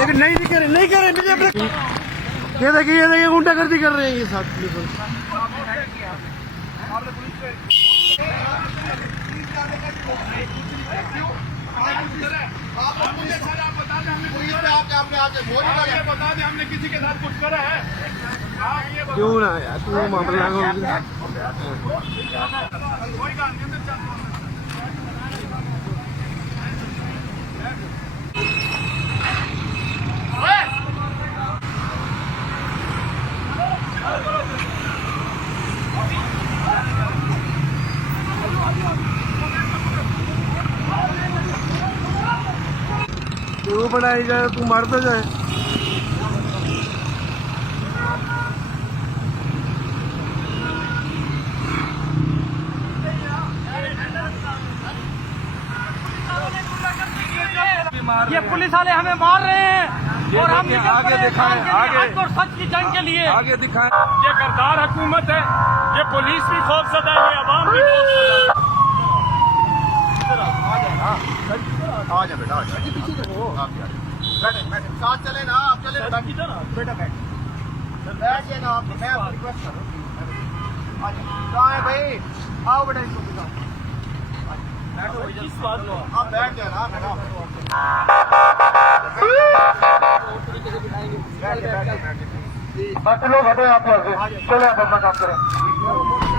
एक नहीं करे ये देखिए गुंडागर्दी कर रहे हैं ये साथ बता दें हमने किसी के साथ कुछ करा है। क्यों ना यार तू मामला तू बनाई जाए तू मारता जाए ये पुलिस वाले हमें मार रहे हैं और हम आगे दिखाएं, आगे और सच की जंग के लिए आगे दिखाएं। ये गद्दार हुकूमत है, ये पुलिस भी खौफजदा है, ये अवाम भी खौफजदा है। आ जा बेटा, आ जा जी, पीछे देखो आप यार, बैठे साथ चले ना आप, चले बेटा बेटा बैठ जाए ना आप, मैं आपको रिक्वेस्ट कर रहा हूँ आ जाओ। कहाँ है भाई, आओ बेटा इसको दिखाओ, आप बैठ जाए ना बेटा, बाकी लोग हटो यहाँ पे, चलो आप अपना काम करें।